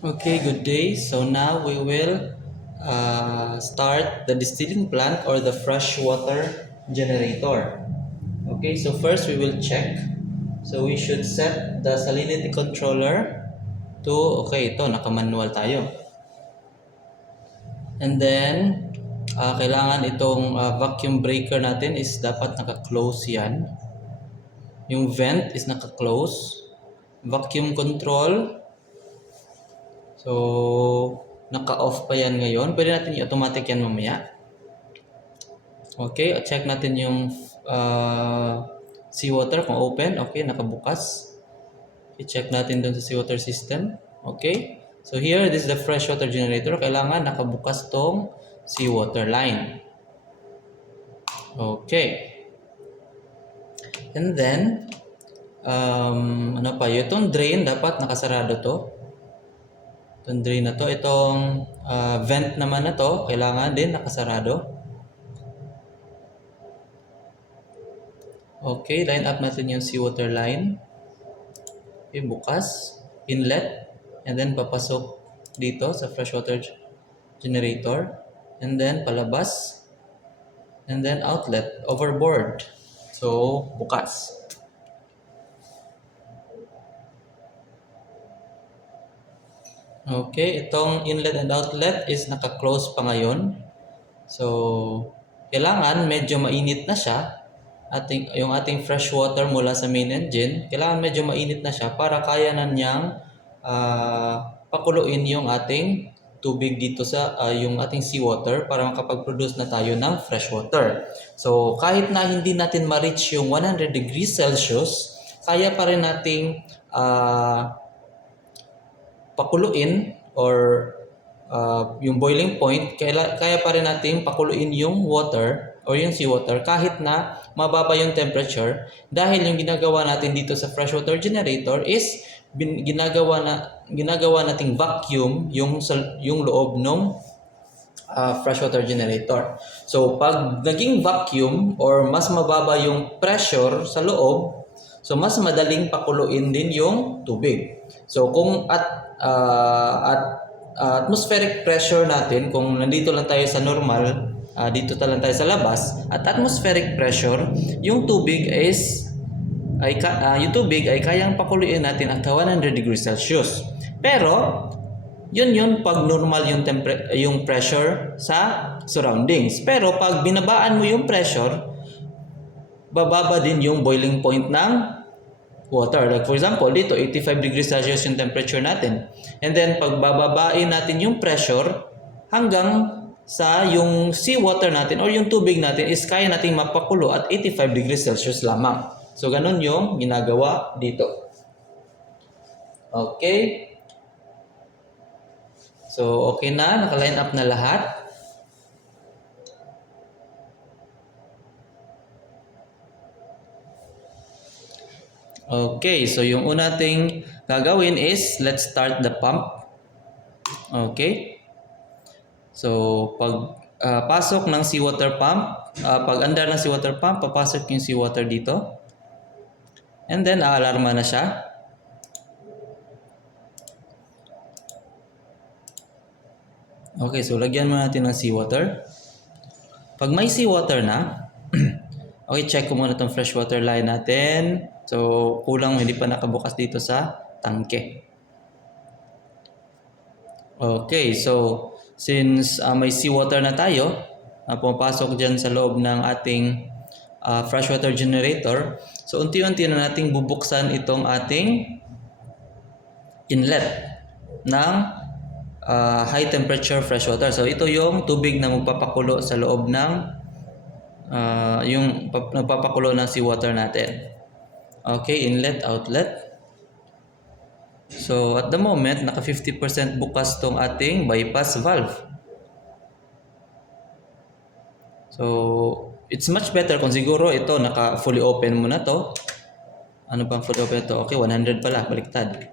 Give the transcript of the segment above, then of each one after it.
Okay, good day. So now we will start the distilling plant or the freshwater generator. Okay, so first we will check. So we should set the salinity controller to, okay, ito, naka-manual tayo. And then, kailangan itong vacuum breaker natin is dapat naka-close yan. Yung vent is naka-close. Vacuum control, so, naka-off pa yan ngayon. Pwede natin i-automatic yan mamaya. Okay, check natin yung seawater kung open. Okay, nakabukas. I-check natin dun sa seawater system. Okay, so here, this is the freshwater generator. Kailangan nakabukas tong seawater line. Okay. And then, ano pa, itong drain, dapat nakasarado to. Itong drain na to. Itong vent naman na to, kailangan din nakasarado. Okay, line up natin yung seawater line. Okay, bukas. Inlet. And then papasok dito sa freshwater generator. And then palabas. And then outlet. Overboard. So, bukas. Okay, itong inlet and outlet is naka-close pa ngayon. So, kailangan medyo mainit na siya. Yung ating fresh water mula sa main engine, kailangan medyo mainit na siya para kaya na niyang pakuluin yung ating tubig dito sa yung ating seawater para makapag-produce na tayo ng fresh water. So, kahit na hindi natin ma-reach yung 100 degrees Celsius, kaya pa rin nating pakuluin or yung boiling point, kaya pa rin natin pakuluin yung water or yung seawater kahit na mababa yung temperature dahil yung ginagawa natin dito sa freshwater generator is ginagawa nating vacuum yung loob ng freshwater generator. So pag naging vacuum or mas mababa yung pressure sa loob, so mas madaling pakuluin din yung tubig. So kung atmospheric pressure natin, kung nandito lang tayo sa normal, dito lang tayo sa labas, at atmospheric pressure, yung tubig ay kayang pakuluin natin at 100 degrees Celsius. Pero yun pag normal yung pressure sa surroundings. Pero pag binabaan mo yung pressure, bababa din yung boiling point ng water. Like for example, dito 85 degrees Celsius yung temperature natin. And then pag bababain natin yung pressure hanggang sa yung seawater natin or yung tubig natin is kaya nating mapakulo at 85 degrees Celsius lamang. So ganun yung ginagawa dito. Okay. So okay na, naka-line up na lahat. Okay, so yung una nating gagawin is let's start the pump. Okay. So pag pasok ng seawater pump, pag andar ng seawater pump, papasok yung seawater dito. And then aalarma na siya. Okay, so lagyan mo natin ng seawater. Pag may seawater na, okay, check ko muna itong freshwater line natin. So, kulang hindi pa nakabukas dito sa tangke. Okay, so since may seawater na tayo, pumapasok dyan sa loob ng ating freshwater generator, so unti-unti na nating bubuksan itong ating inlet ng high temperature freshwater. So ito yung tubig na magpapakulo sa loob ng yung nagpapakulo ng seawater natin. Okay, inlet, outlet. So at the moment, naka 50% bukas tong ating bypass valve. So it's much better kung siguro ito naka fully open muna to. Ano bang fully open to? Okay, 100 pala, baliktad.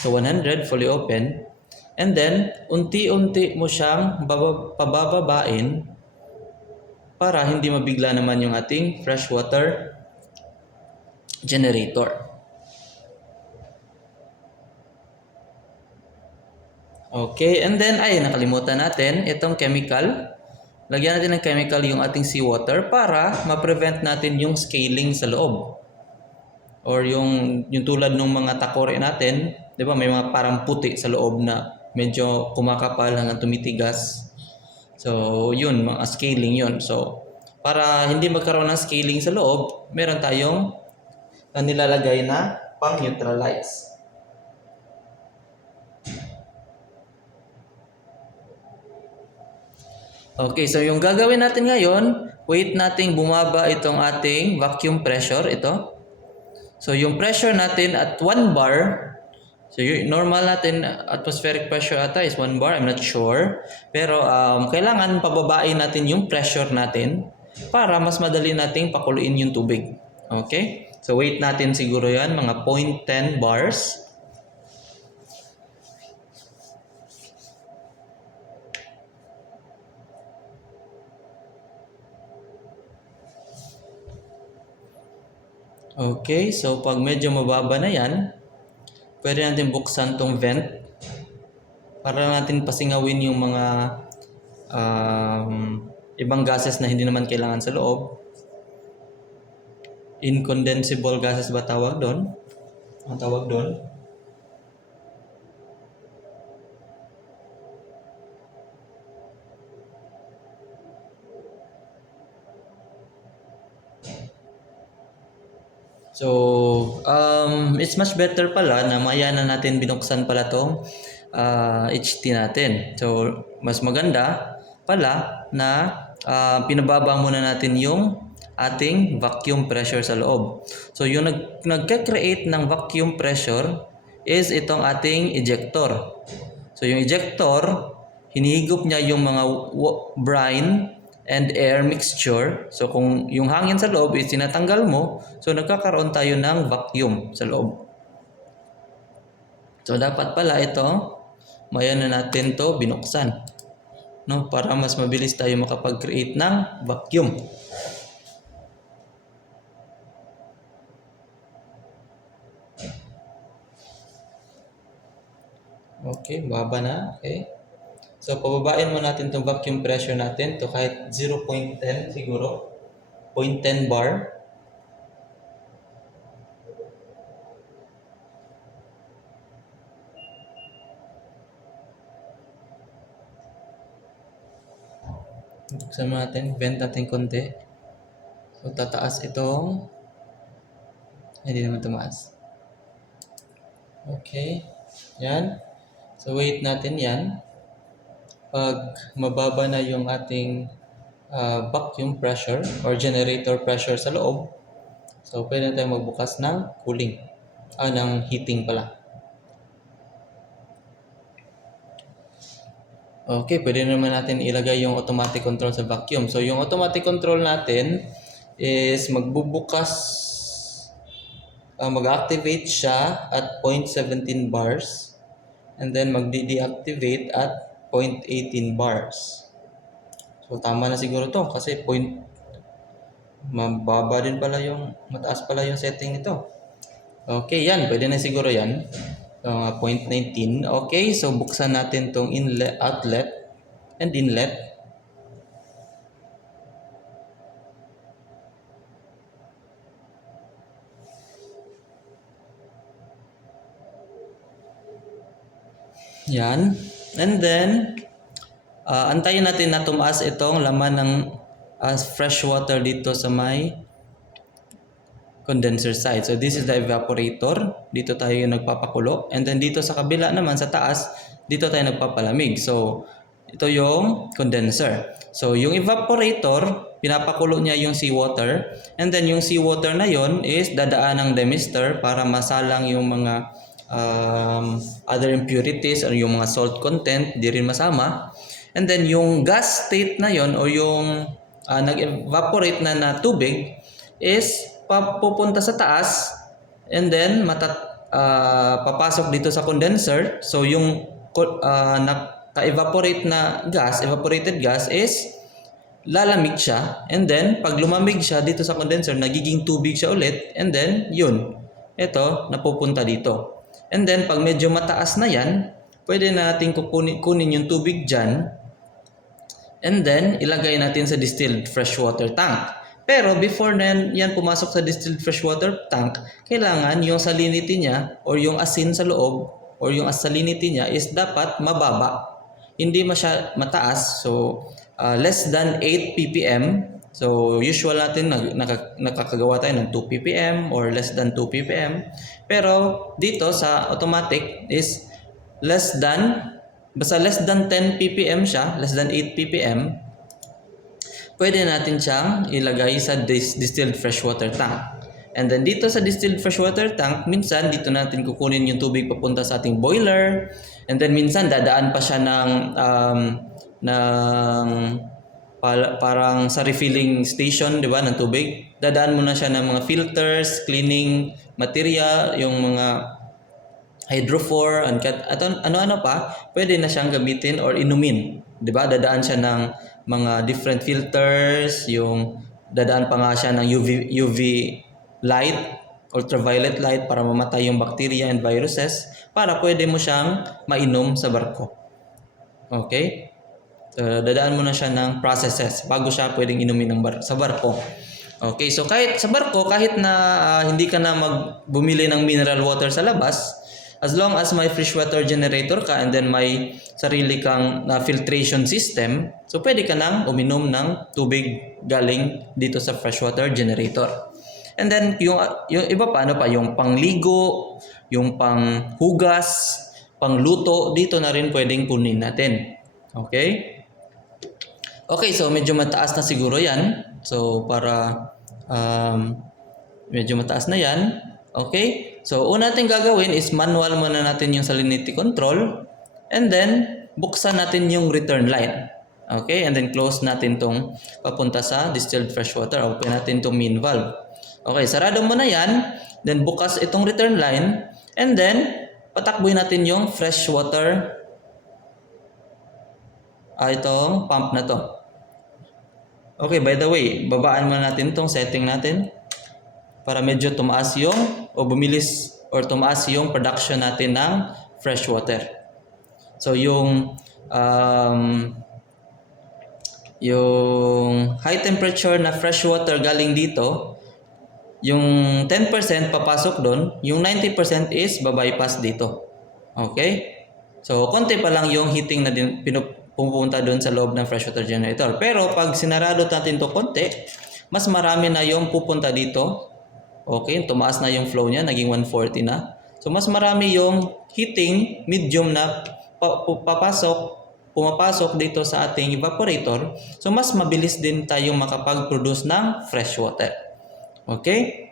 So 100 fully open. And then, unti-unti mo siyang pabababain para hindi mabigla naman yung ating freshwater generator. Okay, and then ay nakalimutan natin itong chemical. Lagyan natin ng chemical yung ating seawater para ma-prevent natin yung scaling sa loob. Or yung tulad ng mga takore natin, 'di ba? May mga parang puti sa loob na medyo kumakapal hanggang tumitigas. So, yun, mga scaling yun. So, para hindi magkaroon ng scaling sa loob, meron tayong nilalagay na pang-neutralize. Okay, so yung gagawin natin ngayon, wait nating bumaba itong ating vacuum pressure, ito. So yung pressure natin at 1 bar, so yung normal natin atmospheric pressure ata is 1 bar, I'm not sure. Pero kailangan pababain natin yung pressure natin para mas madali nating pakuluin yung tubig. Okay? So wait natin siguro yan, mga 0.10 bars. Okay, so pag medyo mababa na yan, pwede natin buksan tong vent para natin pasingawin yung mga ibang gases na hindi naman kailangan sa loob. Incondensable gases ba tawag doon? Ang tawag doon? So, it's much better pala na maya na natin binuksan pala tong HT natin. So, mas maganda pala na pinababa muna natin yung ating vacuum pressure sa loob. So, yung nagka-create ng vacuum pressure is itong ating ejector. So, yung ejector, hinihigop niya yung mga brine and air mixture. So kung yung hangin sa loob is tinatanggal mo, so nagkakaroon tayo ng vacuum sa loob. So dapat pala ito, maya na natin to binuksan. No, para mas mabilis tayo makapag-create ng vacuum. Okay, baba na. Okay. So, pababain mo natin itong vacuum pressure natin to kahit 0.10 siguro. 0.10 bar. Buksan mo natin. Vent natin konti. So, tataas itong... Hindi naman tumaas. Okay. Yan. So, wait natin yan. Pag mababa na yung ating vacuum pressure or generator pressure sa loob, so pwede na tayong magbukas ng cooling, ng heating pala. Okay, pwede naman natin ilagay yung automatic control sa vacuum. So yung automatic control natin is mag-activate siya at 0.17 bars and then mag-deactivate at 0.18 bars. So tama na siguro to kasi mababa din pala yung mataas pala yung setting nito. Okay, yan, pwede na siguro yan. 0.19. Okay, so buksan natin tong inlet, outlet and inlet. Yan. And then, antayin natin na tumaas itong laman ng fresh water dito sa may condenser side. So, this is the evaporator. Dito tayo yung nagpapakulo. And then, dito sa kabila naman, sa taas, dito tayo nagpapalamig. So, ito yung condenser. So, yung evaporator, pinapakulo niya yung seawater. And then, yung seawater na yon is dadaan ng demister para masalang yung mga other impurities or yung mga salt content, di rin masama. And then yung gas state na yon o yung nag-evaporate na tubig is pupunta sa taas and then papasok dito sa condenser. So yung naka-evaporate na gas, evaporated gas is lalamig siya and then pag lumamig siya dito sa condenser, nagiging tubig siya ulit and then yun, ito napupunta dito. And then, pag medyo mataas na yan, pwede natin kunin yung tubig dyan and then ilagay natin sa distilled freshwater tank. Pero before na yan pumasok sa distilled freshwater tank, kailangan yung salinity niya or yung asin sa loob or yung salinity niya is dapat mababa. Hindi mataas. So, less than 8 ppm. So, usual natin nakakagawa tayo ng 2 ppm or less than 2 ppm. Pero dito sa automatic is basta less than 10 ppm siya, less than 8 ppm, pwede natin siyang ilagay sa distilled freshwater tank. And then dito sa distilled freshwater tank, minsan dito natin kukunin yung tubig papunta sa ating boiler. And then minsan dadaan pa siya parang sa refilling station, di ba, ng tubig. Dadaan muna siya ng mga filters, cleaning material, yung mga hydrophore, at ano-ano pa, pwede na siyang gamitin or inumin. Di ba? Dadaan siya ng mga different filters, dadaan pa nga siya ng UV light, ultraviolet light para mamatay yung bacteria and viruses para pwede mo siyang mainom sa barko. Okay? So, dadaan mo na siya ng processes bago siya pwedeng inumin sa barko. Okay, so kahit sa barko, kahit na hindi ka na bumili ng mineral water sa labas, as long as may freshwater generator ka and then may sarili kang filtration system, so pwede ka nang uminom ng tubig galing dito sa freshwater generator. And then yung iba pa, yung pangligo, yung panghugas, pangluto, dito na rin pwedeng kunin natin. Okay? Okay, so medyo mataas na siguro yan. So para medyo mataas na yan. Okay? So una natin gagawin is manual muna natin yung salinity control. And then buksan natin yung return line. Okay? And then close natin tong papunta sa distilled freshwater. Open natin tong main valve. Okay, sarado mo na yan. Then bukas itong return line. And then patakboy natin yung freshwater. Itong pump na to. Okay, by the way, babaan muna natin itong setting natin para medyo tumaas tumaas yung production natin ng fresh water. So yung high temperature na fresh water galing dito, yung 10% papasok doon, yung 90% is babypass dito. Okay? So konti pa lang yung heating na pupunta doon sa loob ng freshwater generator. Pero pag sinarado natin to konti, mas marami na yung pupunta dito. Okay, tumaas na yung flow niya, naging 140 na. So mas marami yung heating medium na pumapasok dito sa ating evaporator. So mas mabilis din tayong makapag-produce ng fresh water. Okay?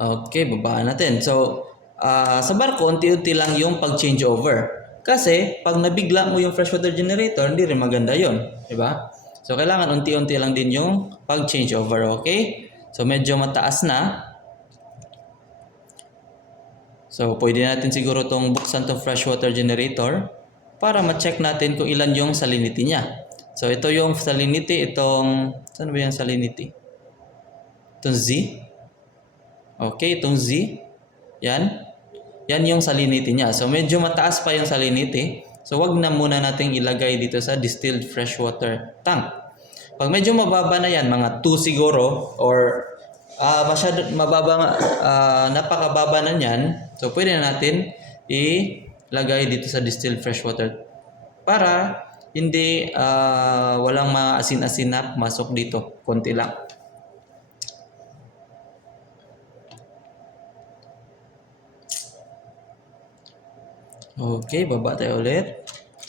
Okay, babaan natin. So sa barko, unti-unti lang yung pag-change over. Kasi, pag nabigla mo yung freshwater generator, hindi rin maganda yun. Diba? So, kailangan unti-unti lang din yung pag-change over. Okay? So, medyo mataas na. So, pwede natin siguro itong buksan itong freshwater generator para ma-check natin kung ilan yung salinity niya. So, ito yung salinity. Saan ba yung salinity? Itong Z. Okay, itong Z. Yan. Yan yung salinity niya. So, medyo mataas pa yung salinity. So, wag na muna nating ilagay dito sa distilled freshwater tank. Pag medyo mababa na yan, mga 2 siguro, or napakababa na yan, so pwede na natin ilagay dito sa distilled freshwater para hindi walang mga asin-asin na masok dito. Konti lang. Okay, baba tayo ulit.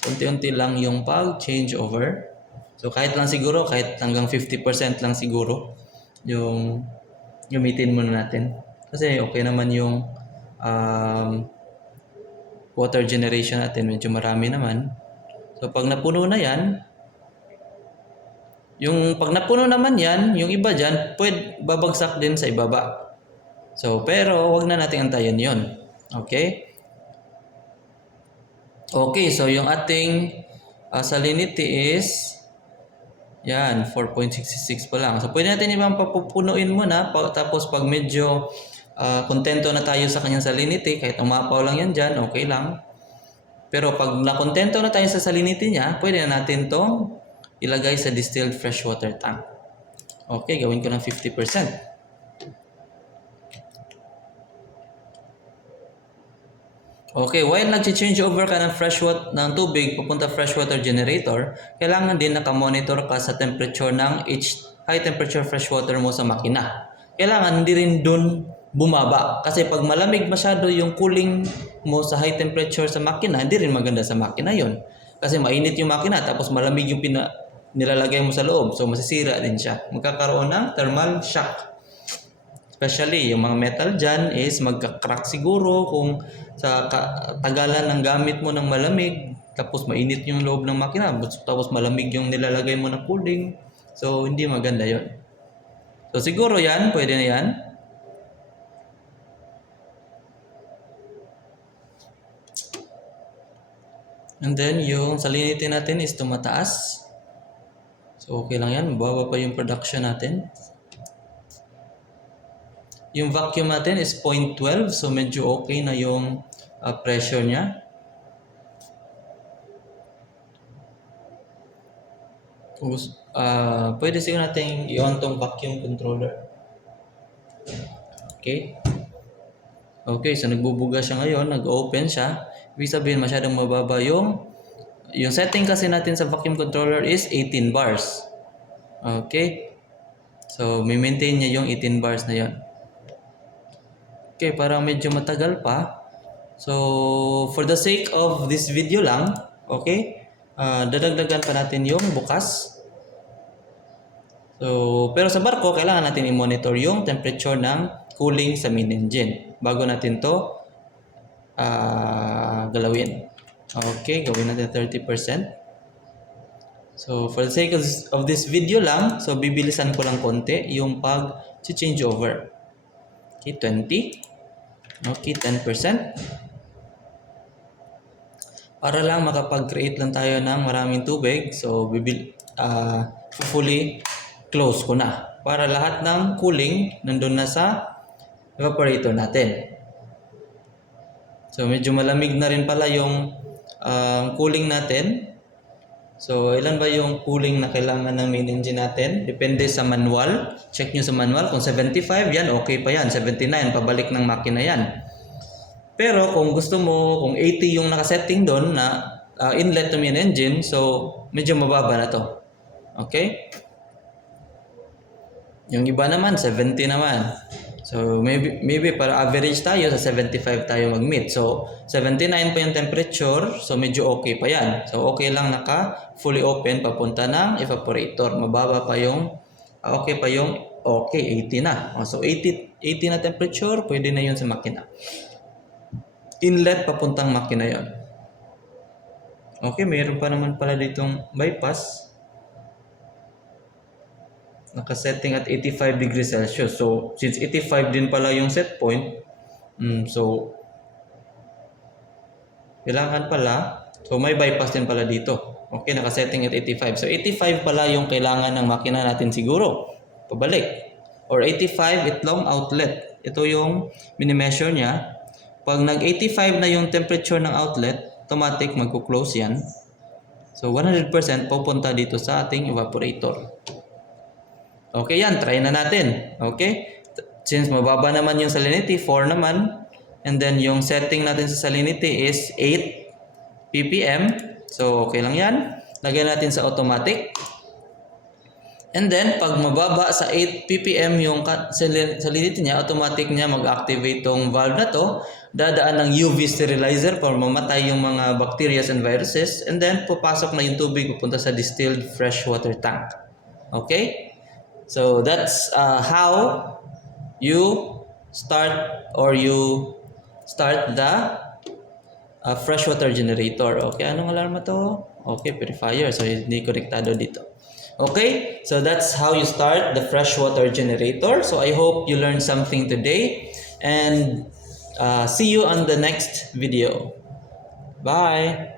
Unti-unti lang yung pag-change over. So, kahit hanggang 50% lang siguro yung gamitin muna natin. Kasi okay naman yung water generation natin. Medyo marami naman. So, pag napuno na yan, pag napuno naman yan, yung iba dyan, babagsak din sa ibaba. So, pero wag na natin antayin yun. Okay? Okay, so yung ating salinity is yan, 4.66 pa lang. So pwede natin ibang papupunuin muna tapos pag medyo kontento na tayo sa kanyang salinity, kahit umapaw lang yan dyan, okay lang. Pero pag nakontento na tayo sa salinity niya, pwede na natin tong ilagay sa distilled freshwater tank. Okay, gawin ko ng 50%. Okay, while nag-change over ka ng tubig papunta freshwater generator, kailangan din naka-monitor ka sa temperature ng high temperature freshwater mo sa makina. Kailangan hindi rin dun bumaba kasi pag malamig masyado yung cooling mo sa high temperature sa makina, hindi rin maganda sa makina yon. Kasi mainit yung makina tapos malamig yung nilalagay mo sa loob, so masisira din siya. Magkakaroon ng thermal shock. Especially, yung mga metal dyan is magka-crack siguro kung sa tagalan ng gamit mo ng malamig, tapos mainit yung loob ng makina, tapos malamig yung nilalagay mo na cooling. So, hindi maganda yon. So, siguro yan, pwede na yan. And then, yung salinity natin is tumataas. So, okay lang yan. Mababa pa yung production natin. Yung vacuum natin is 0.12, so medyo okay na yung pressure niya. Pwede siguro natin i-on tong vacuum controller. Okay. Okay, so nagbubuga siya ngayon, nag-open siya. Ibig sabihin masyadong mababa yung setting kasi natin sa vacuum controller is 18 bars. Okay. So, may maintain niya yung 18 bars na yon. Okay, parang medyo matagal pa. So, for the sake of this video lang, okay, dadagdagan pa natin yung bukas. So, pero sa barko, kailangan natin i-monitor yung temperature ng cooling sa main engine bago natin to galawin. Okay, gawin natin 30%. So, for the sake of this video lang, so bibilisan ko lang konti yung pag-change over. Okay, 20. Okay, 10%. Para lang makapag-create lang tayo ng maraming tubig. So, fully close ko na. Para lahat ng cooling nandun na sa evaporator natin. So, medyo malamig na rin pala yung cooling natin. So, ilan ba yung cooling na kailangan ng main engine natin? Depende sa manual. Check nyo sa manual. Kung 75, yan, okay pa yan. 79, pabalik ng makina yan. Pero kung gusto mo, kung 80 yung nakasetting doon na inlet to main engine, so medyo mababa na to. Okay? Yung iba naman, 70 naman. So, maybe para average tayo, sa 75 tayo mag-meet. So, 79 pa yung temperature. So, medyo okay pa yan. So, okay lang fully open papunta ng evaporator. Mababa pa yung, okay 80 na. So, 80 na temperature, pwede na yun sa makina. Inlet papuntang makina yun. Okay, mayroon pa naman pala ditong bypass. Nakasetting at 85 degrees Celsius. So, since 85 din pala yung set point, so, kailangan pala, so may bypass din pala dito. Okay, nakasetting at 85. So, 85 pala yung kailangan ng makina natin siguro. Pabalik. Or 85 itlong outlet. Ito yung mini-measure niya. Pag nag-85 na yung temperature ng outlet, automatic magko-close yan. So, 100% pupunta dito sa ating evaporator. Okay yan, try na natin. Okay? Since mababa naman yung salinity, 4 naman. And then yung setting natin sa salinity is 8 ppm. So, okay lang yan. Lagyan natin sa automatic. And then, pag mababa sa 8 ppm yung salinity niya, automatic niya mag-activate tong valve na to. Dadaan ng UV sterilizer para mamatay yung mga bacteria and viruses. And then, pupasok na yung tubig pupunta sa distilled freshwater tank. Okay? So that's how you start the freshwater generator. Okay, anong alarma to? Okay, purifier. So hindi konektado dito. Okay, so that's how you start the freshwater generator. So I hope you learned something today, and see you on the next video. Bye.